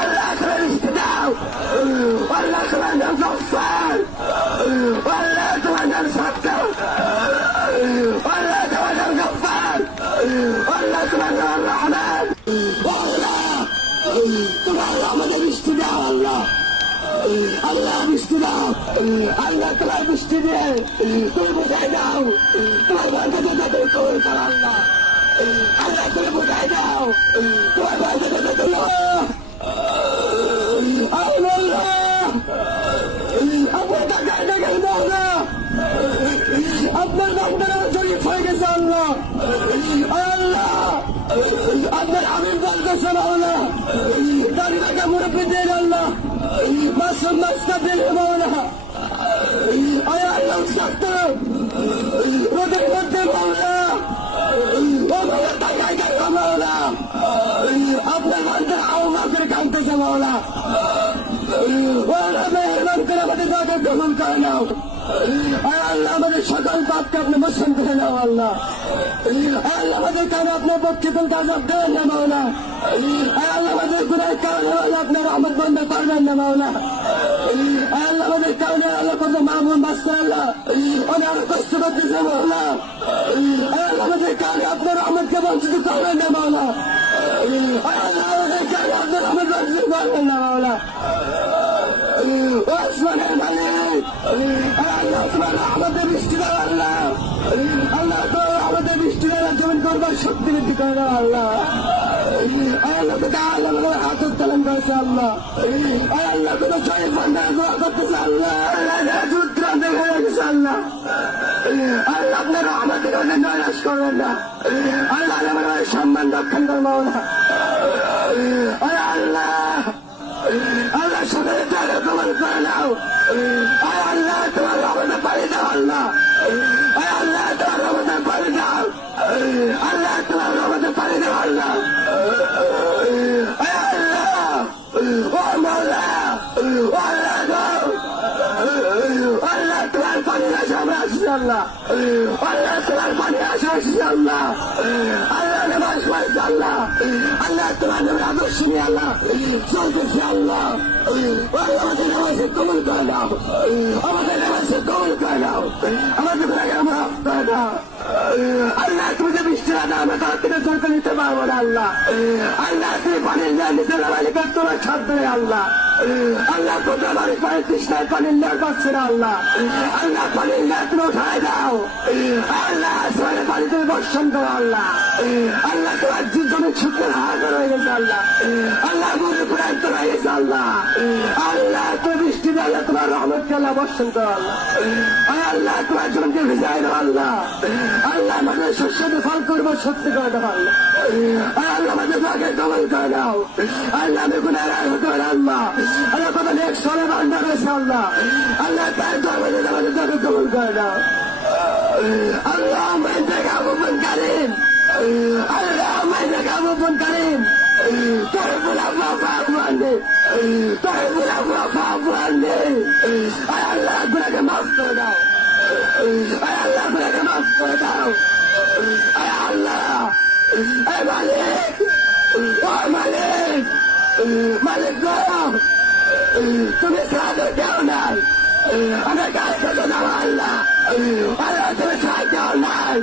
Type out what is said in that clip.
আল্লাহ তুমি বৃষ্টি দাও, আল্লাহ তোমার নাম গফফার, আল্লাহ তোমার নাম সত্তার, আল্লাহ তোমার নাম গফফার, আল্লাহ তোমার নাম রহমান। আল্লাহ তোমার আমাদের বৃষ্টি দাও, আল্লাহ আল্লাহ বৃষ্টি দাও, আল্লাহ তোমার বৃষ্টি দিয়ে তুমি বুঝাই দাও তোমার বান্ধবতা তুমি কবুল করো আল্লাহ, আল্লাহ তুমি বুঝাই দাও তোমার বান্ধবতা তুমি আপনার টাকায় টাকাই দাও না, আপনার বান্দারা শরীফ হয়ে গেছে আল্লাহ, আল্লাহ আপনার আমির বলতেছে মাওলা দাঁড়িয়ে মুরব্বী দেন আল্লাহ, মাসুম মাস্তা দিল মাওলা, আয় আল্লাহ সত্য রোদের মধ্যে মাওলা টাকায় টাকা মাওলা, আপনার বান্দা আওমা করে কাঁদতেছে মাওলা, মেহরবান করে আমাদের দাকে গ্রহণ করে নাও, আল্লাহ আমাদের সকল পাপকে আপনি মোচন করে নাও আল্লাহ, আল্লাহ আমাদের কারণে আপনার বক্তৃতার কাজ দেন না মাওলা, আল্লাহ আমাদের গুনাহের কারণে আপনার রহমত বন্ধ করবেন না মাওলা, আল্লাহ আমাদের কারণে আল্লাহ কত মামুন বাঁচতে আল্লাহ অনেক কষ্ট করতেছে মাওলা, আল্লাহ আমাদের কারণে আপনার রহমতকে বঞ্চিত করবেন না মাওলা, আল্লাহ আমাদের কারণে আপনার রহমত বঞ্চিত করবেন না মাওলা, ওসমানের মালিক আল্লাহ তোমার আমাদের বৃষ্টি দাও আল্লাহ, আল্লাহ তো আমাদের বৃষ্টি দ্বারা জীবন করবার শক্তি বৃদ্ধি করে দাও আল্লাহ, আল্লাহ তো আল্লাহ হাত উত্তোলন করেছে আল্লাহ, আল্লাহ কোনো জয় ভান্ডার দোয়া করতেছে আল্লাহ, যুদ্ধ হয়ে গেছে আল্লাহ, আল্লাহ আপনারা আমাদের অনেক নৈরাশ করবেন না, আল্লাহ আমার সম্মান রক্ষণ করবো না, আল্লাহ আল্লাহ সকলে তারা তোমার করে নাও, আল্লাহ তোমার রহমতে পারি দাও আল্লাহ, আল্লাহ তোমার রহমতে পারি দাও, আল্লাহ তোমার রহমতে পারি দাও আল্লাহ, আল্লাহ ও মাওলা আল্লাহ আল্লাহ তোমার পানি আসে আমরা আসছি আল্লাহ, আল্লাহ তোমার পানি আসে আসছি আল্লাহ, আল্লাহ নামাজ পড়ছে আল্লাহ, আল্লাহ তোমার নামের আদর্শ নিয়ে আল্লাহ চলতেছে আল্লাহ, আমাদের নামাজে কবুল করে দাও, আমাদের নামাজে কবুল করে দাও, আমাদের গুনাহকে মাফ করে দাও, আল্লাহ তুমি যে বৃষ্টি না দাও আমরা তার থেকে জোর করে নিতে পারবো না আল্লাহ, আল্লাহ তুমি পানির যা নিচে নামালিকার তোমার সাধ্য নেই আল্লাহ, আল্লাহ কোথাও বাড়ি পানি তৃষ্ণায় পানির লেয়ার পাচ্ছে না আল্লাহ, আল্লাহ পানির লেয়ার তুমি উঠায় দাও, আল্লাহ আসমানের পানি তুমি বর্ষণ করো আল্লাহ, আল্লাহ তোমার জীবনে ছুটে হাত রয়ে গেছে আল্লাহ, আল্লাহ বুঝে প্রান্ত রয়ে গেছে আল্লাহ, আল্লাহ তুমি বৃষ্টি দিয়ে তোমার রহমতকে আল্লাহ বর্ষণ করো আল্লাহ, আল্লাহ তোমার জনকে ভিজাই দাও আল্লাহ, আল্লাহ আমাদের শস্যতে ফল করবো সত্যি করে দাও আল্লাহ, আল্লাহ আমাদের ভাগে কবল করে দাও, আল্লাহ আমি গুনাহগার হতে পারি আল্লাহ, আল্লাহ কত নেক সলে বান্দা রয়েছে আল্লাহ, আল্লাহ তার দরবারে আমাদের ভাগে কবল করে দাও, আল্লাহ আমার জায়গা গোপন করেন, আল্লাহ আমার জায়গা গোপন করেন, তোর বুলাফা ফাফানে, তোর বুলাফা ফাফানে, আল্লাহ গুনাহকে মাফ করে দাও, আল্লাহ গুনাহকে মাফ করে দাও, আল্লাহ মালিক ও মালিক, মালিক গো তুমি সাহায্য দেও নাই, আমার কাছে তো নাও আল্লাহ, আল্লাহ তুমি সাহায্য দেও নাই।